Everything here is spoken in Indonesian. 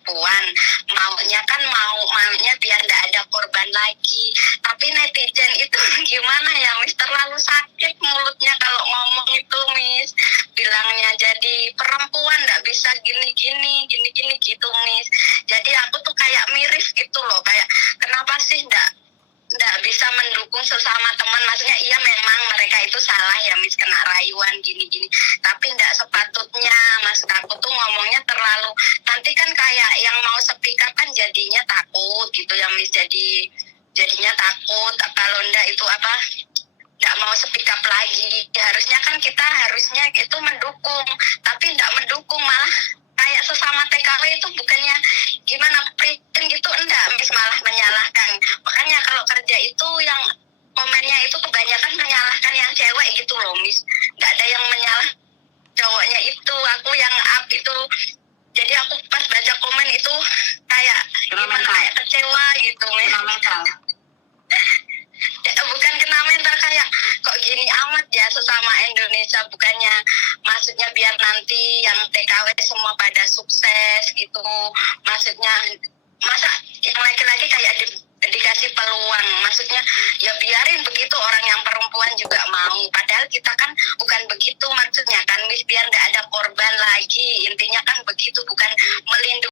perempuan, maunya kan maunya biar nggak ada korban lagi. Tapi netizen itu gimana ya Miss, terlalu sakit mulutnya kalau ngomong itu Miss, bilangnya jadi perempuan nggak bisa gini gitu Miss. Jadi aku tuh kayak miris gitu loh, kayak kenapa sih nggak bisa mendukung sesama teman. Maksudnya iya memang mereka itu salah ya Miss, kena rayuan gini tapi nggak sepatutnya Mas. Aku tuh ngomongnya terlalu, nanti kan kayak yang mau speak up kan jadinya takut gitu ya Miss, jadinya takut kalau ndak itu apa, nggak mau speak up lagi. Harusnya kan kita itu mendukung, tapi nggak mendukung, malah kayak sesama TKW itu bukannya gimana prihatin gitu, enggak Miss, malah menyalahkan. Makanya kalau kerja itu yang komennya itu kebanyakan menyalahkan yang cewek gitu loh Miss, nggak ada yang menyalah cowoknya itu. Aku yang up itu, jadi aku pas baca komen itu kayak gimana, kayak kecewa gitu Miss. Bukan kena mental, kayak kok gini amat ya sesama Indonesia, bukannya maksudnya biar nanti yang TKW semua pada sukses gitu. Maksudnya masa yang laki-laki kayak dikasih peluang, maksudnya ya biarin begitu orang yang perempuan juga mau, padahal kita kan bukan begitu maksudnya kan Miss, biar nggak ada korban lagi, intinya kan begitu, bukan melindungi